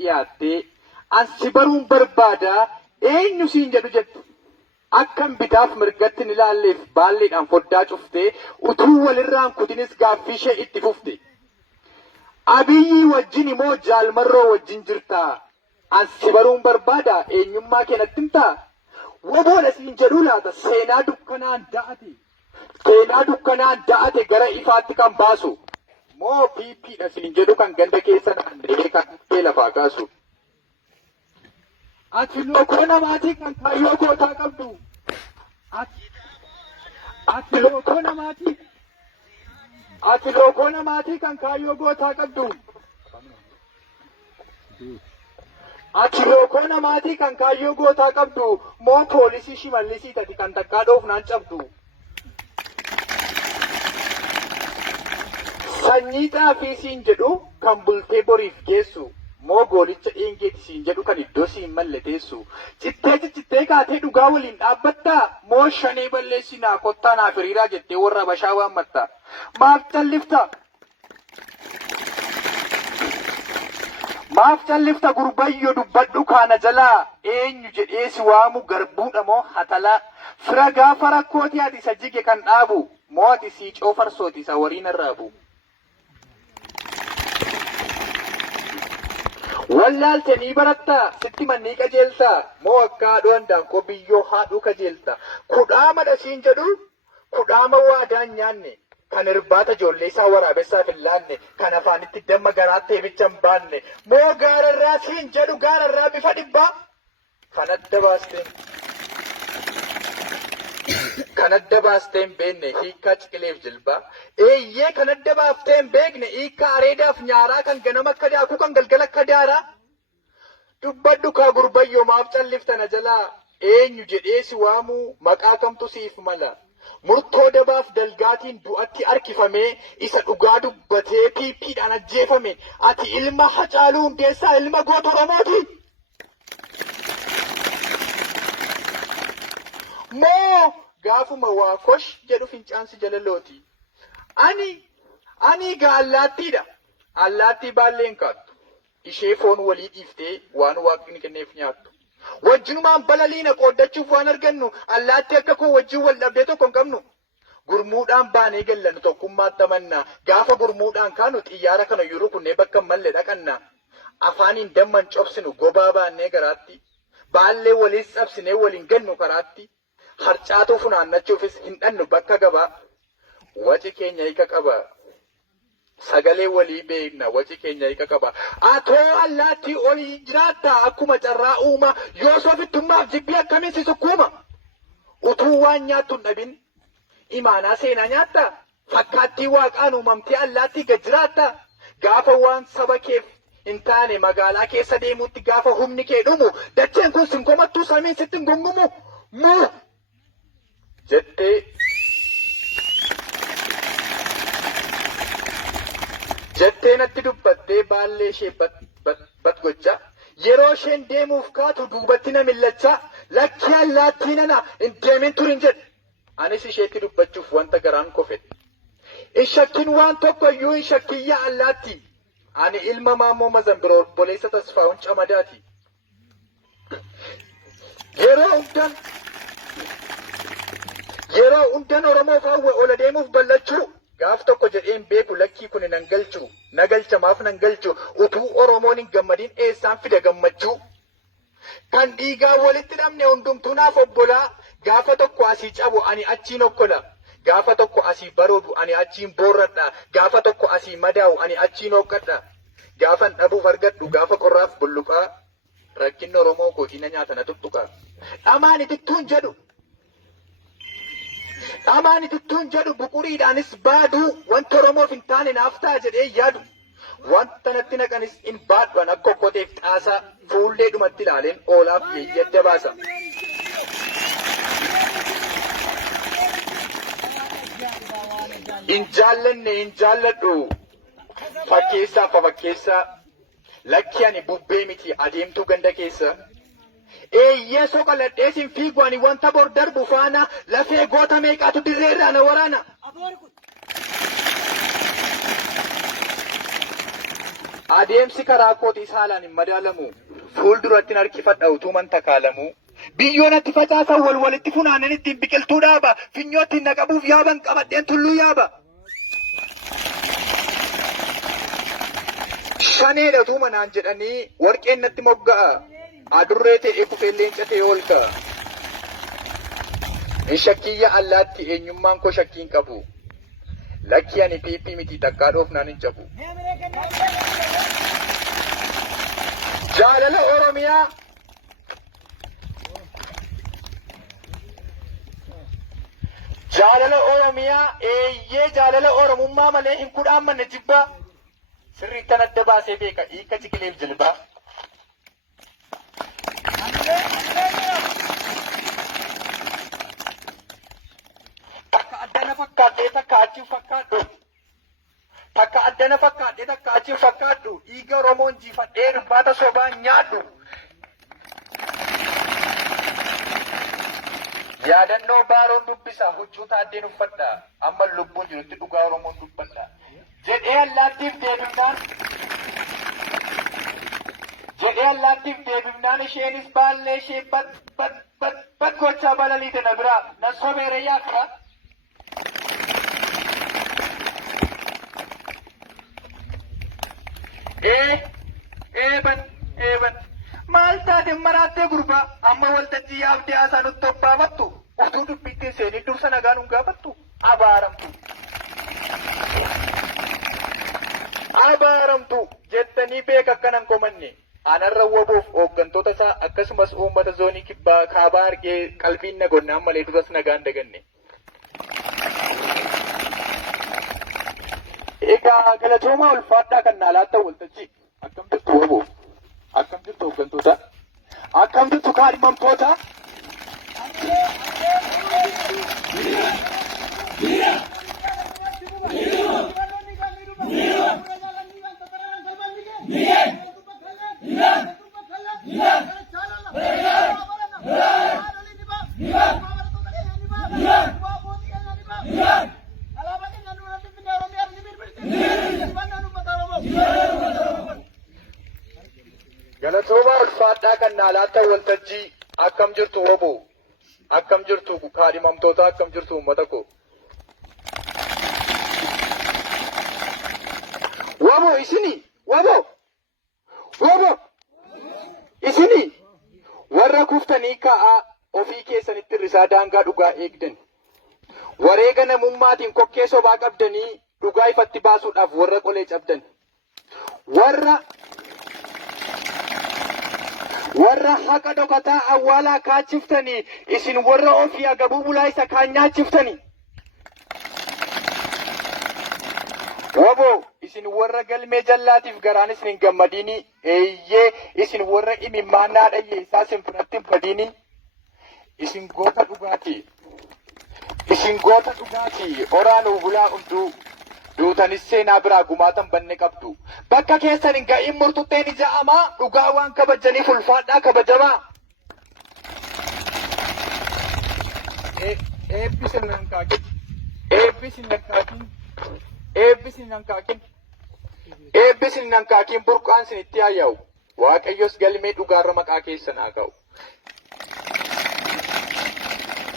dhiyaattee ansi baruun barbaadaa eenyu siin jedhu jettu. Akkam bitaaf mirgatti ni ilaalleef baalleedhaan foddaa cuftee utuu walirraan kutinis gaaffii ishee itti fufte. Abiyyi wajjin immoo jaalmarroo wajjin jirtaa. Ansi baruun barbaadaa eenyummaa keenatti himtaa. Woboodha siin jedhu laata seenaa dukkanaan da'ate. Seenaa dukkanaan da'ate gara ifaatti kan baasu. Moo piippiidha siin jedhu kan ganda keessa naanna'ee kan kee lafaa kaasu. Ati lookoo namaatii kan kaayyoo gootaa qabdu. Ati lookoo namaatii. Ati lookoo namaatii kan kaayyoo gootaa qabdu. Ati lookoo namaatii kan kaayyoo gootaa qabdu. Moo poolisii shimallisii tati kan takkaa dhoofnaan cabdu. Sanyii xaafii siin jedhu kan bultee boriif geessu. Moo goolicha dheengeeti siin jedhu kan iddoo siin malleteessu. Cittee kaatee dhugaa waliin dhaabbattaa. Moo shanee balleessinaa kottaa naaf hiriiraa jettee warra bashaa waammattaa. Maaf callifta? Maaf callifta gurbayyoo dubbadhu kaana jalaa. Eenyu jedhee si waamu garbuudha moo hatalaa. Fira gaafa rakkooti ati isa jige kan dhaabu. Moo ati sii coofarsooti isa wariin arraabu. Wallaalte ni barattaa sitti mannii qajeeltaa moo akka haadhu handaanqoo biyyoo haadhuu qajeeltaa. Kudhaama dhasiin jedhu kudhaama waadaan nyaanne kan irbaata ijoollee isaa waraabessaaf hin laanne kan afaanitti damma garaatti eebicha hin baanne moo gaararraa siin jedhu gaararraa bifa dhibbaa kan adda baastee hin beekne hiikkaa ciqileef jilbaa. Eeyyee kan adda baaftee hin beekne hiikkaa areedaaf nyaaraa kan ganama akka daakuu kan galgala akka daaraa. Dubbadhu kaa gurbayyoo maaf calliftana jalaa. Eenyu jedhee si waamuu maqaa kamtu siif mala. Murtoo dabaaf dalgaatiin du'atti harkifamee isa dhugaa dubbatee piippiidhaan ajjeefame. Ati ilma Hacaaluu Hundeessaa ilma goota Oromooti. Moo gaafuma waa kosh jedhu fincaansi jalalooti. Ani gaa allaattiidha. Allaattii baalleen kaattu. Ishee foon walii dhiiftee waan waaqni kenneef nyaattu. Wajjinumaan balaliina qooddachuuf waan argannu allaattii akka koo wajjin wal dhabdee tokko hin qabnu. Gurmuudhaan baanee gallannu tokkummaatti amannaa. Gaafa gurmuudhaan kaanu xiyyaara kana yeroo kunnee bakka malle dhaqanna. Afaaniin damman cobsinu gobaa baannee garaatti. Baallee waliis cabsinee waliin gannu karaatti. Harcaatuu funaannachuufis hin dhannu bakka gabaa. Waci keenya hiika qaba. Sagalee walii beekna waci keenya hiika qaba. Atoo allaattii olii jiraattaa akkuma carraa uuma. Yoo soofittummaaf jibbii akkamiin si sukkuuma. Utuu waan nyaattu hin dhabin. Imaanaa seenaa nyaattaa. Fakkaattii waaqaan uumamtee allaattii gad jiraattaa. Gaafa waan saba keef hin taane magaalaa keessa deemuutti gaafa humni kee dhumu. Dacheen kun sinkomattuu samiin sitti hin gungumu. Muu jettee natti dubbattee baallee ishee bat gochaa. Yeroo isheen deemuuf kaatu duubatti na millachaa. Lakkii allaattii nana hin deemin turin jedhe. Anis isheetti dubbachuuf wanta garaan kofedhe. Hin shakkin waan tokko iyyuu hin shakkiyyaa allaattii. Ani ilma Maammoo Mazambiroo obboleessa Tasfaa'uun Camadaati. Yeroo hundan Oromoof hawwe ola deemuuf ballachuu. Gaaf tokko jedheen beeku lakkii kun nan galchu. Na galchamaaf nan galchu. Utuu Oromoon hin gammadin eessaan fida gammachuu. Kan dhiigaa walitti dhabne hundumtuu naaf obbolaa. Gaafa tokko asii cabu ani achiin okkola. Gaafa tokko asii baroodu ani achiin boorradha. Gaafa tokko asii madaa'u ani achiin hooqqadha. Gaafan dhabuuf argadhu gaafa qorraaf bulluqaa. Rakkinni Oromoo kootii na nyaata na tuttuqaa. Dhamaan itittuun jedhu. Dhamaan itittuun jedhu buquriidhaanis baaduu wanta Oromoof hin taane naaf ta'a jedhee yaadu. Wanta natti naqanis hin baadhuan akka okkoteef xaasaa fuullee dhumatti ilaaleen oolaaf yeeyyadda baasa. Hin jaallanne hin jaalladhu. Fakkeessaa fa fakkeessaa. Lakki ani bubbee miti adeemtuu ganda keessa. Eeyyee soqaladhee sin fiigu ani wanta bor darbu faana lafee goota meeqaatu dirreerraa na waraana. Adeemsi karaa kootii saalaan hin madaalamu. Fuulduratti harkifadha utuu man takaalamu. Biyyoon atti facaasan walitti funaanan ittiin biqiltuu dhaaba. Finyoo ittiin naqabuuf yaaban qabadheen tulluu yaaba. Shaneedha utuu manaan jedhanii warqeen natti mogga'a. Adurree ta'ee kufee leenca ta'ee ol ka'a. Hin shakkiyya allaatti eenyummaan koo shakkiin qabu. Lakki ani piippii miti takkaa dhoofnaan hin cabu. Jaalala Oromiyaa. Jaalala Oromiyaa eeyyee jaalala Oromummaa malee hin kudhaan manne jibbaa. Sirriittan adda baasee beeka hiika jigileef jilbaa. Takka addana fakkaadhee takka achiin fakkaadhu. Takka addana fakkaadhee takka achiin fakkaadhu. Dhiiga Oromoon jiifadhee irbaata sobaan nyaadhu. Yaadannoo baaroon dubbisa huccuu taaddeen uffadha. Amma lubbuun jirutti dhugaa Oromoon dubbadha. Jedhee allaattiif deebifnaan isheenis baallee ishee bat gochaa balaliite na biraa na sobeere yaakka. Eeban maal taate maraattee gurbaa amma waltajjii yaabdee haasaa nutti obbaafattu utuu dubbittiin seenii dursa nagaa nun gaafattu abaaramtu jettanii beeka akkanan komanne anarra waboof hooggantoota isaa akkasumas uummata zoonii kibbaa kaabaa argee qalbiin nagonnaan malee duras nagaan daganne. Egaa galatoomaa ulfaadhaa kan naalaatta waltajjii akkam jirtu waboof akkam jirtu hooggantoota akkam jirtu kaadhimamtoota. Galatoomaa ulfaadhaa kan naalaatta waltajjii akkam jirtu waboo akkam jirtu kaadhimamtoota akkam jirtu uummata koo. Waboo isinii warra kuftanii ka'aa ofii keessanitti risaa daangaa dhugaa eegdan. Wareega namummaatiin kokkee sobaa qabdanii dhugaa ifatti baasuudhaaf warra qolee cabdan. Warra haqa dhokataa awwaalaa kaachiftanii isin warra ofii agabuu bulaa isa kaan nyaachiftanii. Waboo isin warra galmee jallaatiif garaan isin hin gammadiinii eeyyee isin warra imimmaannaa dhayyeessaa isin fudhatti hin badiinii. Isin goota dhugaatii oraanuu bulaa hunduu duutanis seenaa biraa gumaatan banne qabdu. Bakka keessan hin ga'iin murtutteen ija'amaa dhugaa waan kabajaniif ulfaadhaa kabajamaa. Eebbisin nan kaakin burqaan sinitti hayya'u. Waaqayyos galmee dhugaarra maqaa keessan haa ga'u.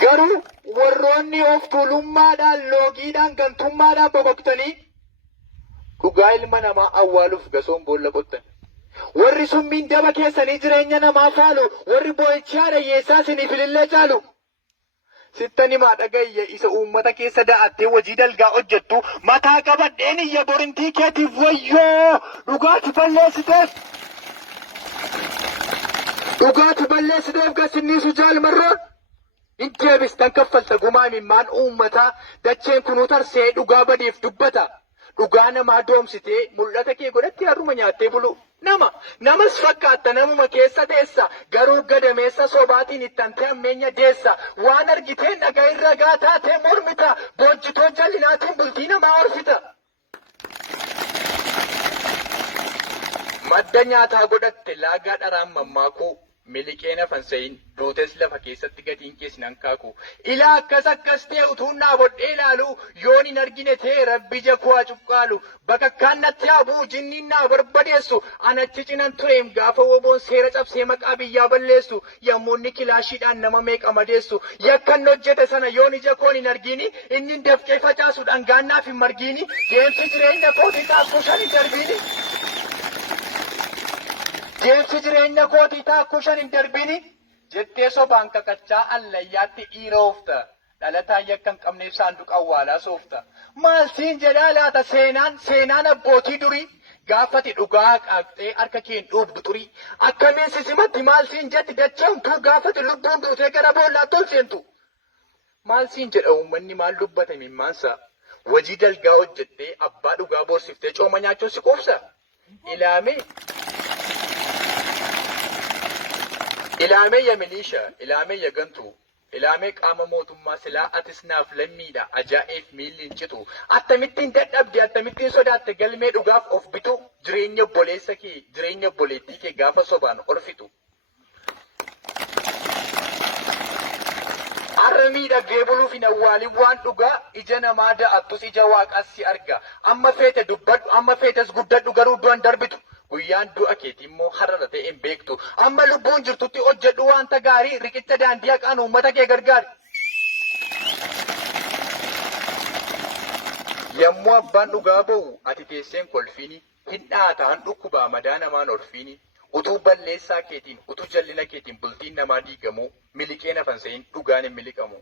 Garuu warroonni of tuulummaadhaan loogiidhaan gantummaadhaan boboktanii dhugaa ilma namaa awwaaluuf gasoon boolla qottan. Warri summiin daba keessanii jireenya namaa faalu warri boo'ichaa dhayyeessaa isiniif ilillee caalu. Sittan himaa dhagayya isa uummata keessa da'attee hojii dalgaa hojjettu mataa qabadheen iyya borintii keetiif wayyoo dhugaati balleessiteef gasinniisu jaalmarroon. In deebistan kaffalta gumaa imimmaan uummataa dacheen kunuu tarsee dhugaa badiif dubbata. Dhugaa namaa doomsitee mul'ata kee godhatti harruma nyaattee bulu. Namas fakkaatta namuma keessa teessa garuu gadameessa sobaatiin ittantee ammeenya deessa. Waan argiteen dhagaa irra gaa taatee mormita. Boojjitoo jallinaatiin bultii namaa orfita. Madda nyaataa godhatte laagaa dharaan mammaakuu. miliqeen hafan sayin dootes lafa keessatti gatiin keessi nan kaaku ilaa akkas ta'e utuun naa bodhee ilaalu yoon hin argine ta'e rabbi jakoo cuqqaalu bakka kaannatti haabuu jinniin naa barbadeessu anachi cinan tureem gaafa woboon seera cabsee maqaa biyyaa balleessu yommuunni kilaashiidhaan nama meeqa madeessu yakkan hojjete sana yoon ija koon hin argini inni dafqee facaasu dhangaannaaf hin margini deemsi jireenya kootii taakku shan hin darbini. Deemsi jireenya kootii taakku shan hin darbini jettee sobaan kakachaa allayyaatti dhiira oofta dhalataan yakka hin qabneef saanduqa awwaalaa soofta maal siin jedhaa laata seenaan abbootii durii gaafati dhugaa qaaqxee harka keen dhuubdu xurii akkamiin sisimatti maal siin jetti dacha'umtuu gaafati lubbuun duutee gara boollaatti ol seentu maal siin jedha uummanni maal dubbate mimmaansa wajii dalgaa hojjettee abbaa dhugaa boorsiftee cooma nyaachuun si quubsa ilaamee ya miliisha ilaamee ya gantu ilaamee qaama mootummaa silaa atis naaf lammiidha ajaa'iif miilli hin citu akkamittiin dadhabde akkamittiin sodaatte galmee dhugaaf of bitu jireenya obboleessa kee jireenya obboleettii kee gaafa sobaan orfitu. Har'a miidhagdee buluuf hin awwaalin waan dhugaa ija namaa da'attus ija waaqaas si arga amma feete dubbadhu amma feetes guddadhu garuu du'an darbitu. Guyyaan du'a keetii immoo har'a ta'e hin beektu amma lubbuun jirtutti hojjedhu wanta gaarii riqicha daandii haqaan uummata kee gargaari. Yommuu abbaan dhugaa ba'u ati teesseen kolfiini hin dhaataan dhukkubaa madaa namaan orfiini utuu balleessaa keetiin utuu jallina keetiin bultiin namaa diigamu miliqeen hafan sayin dhugaan hin miliqamu.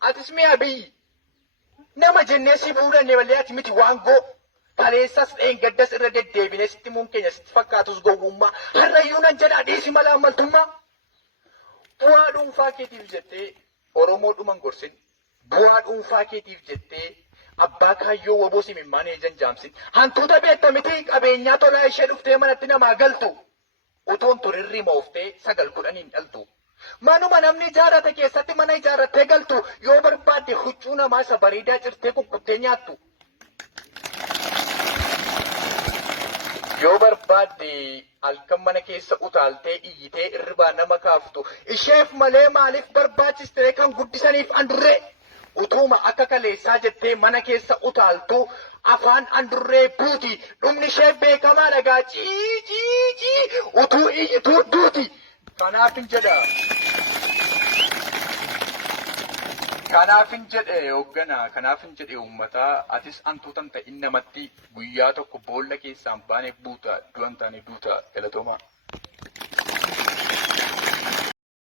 Atis mi'a biyyi. Nama jennee si fuudhanne malee ati miti waangoo kaleessas dheengaddas irra deddeebinee sitti muun keenya sitti fakkaatus gowwummaa harrayyuu nan jedhaa dhiisi mala ammaltummaa. Bu'aa dhuunfaa keetiif jettee Oromoo dhuman gorsin bu'aa dhuunfaa keetiif jettee abbaa kaayyoo woboo simimmaan eejan jaamsin hantuuta beekta miti qabeenyaa tolaa ishee dhuftee manatti namaa galtu utuun turirri mooftee 9-10 dhaltu. Manuma namni ijaarrate keessatti mana ijaarrattee galtu yoo barbaadde huccuu namaa isa bareedaa cirtee kukkuttee nyaattu. Yoo barbaadde halkan mana keessa utaaltee iyyitee irribaa nama kaaftu isheef malee maaliif barbaachistee kan guddisaniif andurree utuuma akka kaleessaa jettee mana keessa utaaltu afaan andurree buuti dhumni ishee beekamaa dhagaa cii utuu iyyituu duuti. Kanaafin jedhe hoogganaa kanaafin jedhe uummataa atis hantuutan ta'in namatti guyyaa tokko boolla keessaan baanee buuta du'an taane duuta galatoomaa.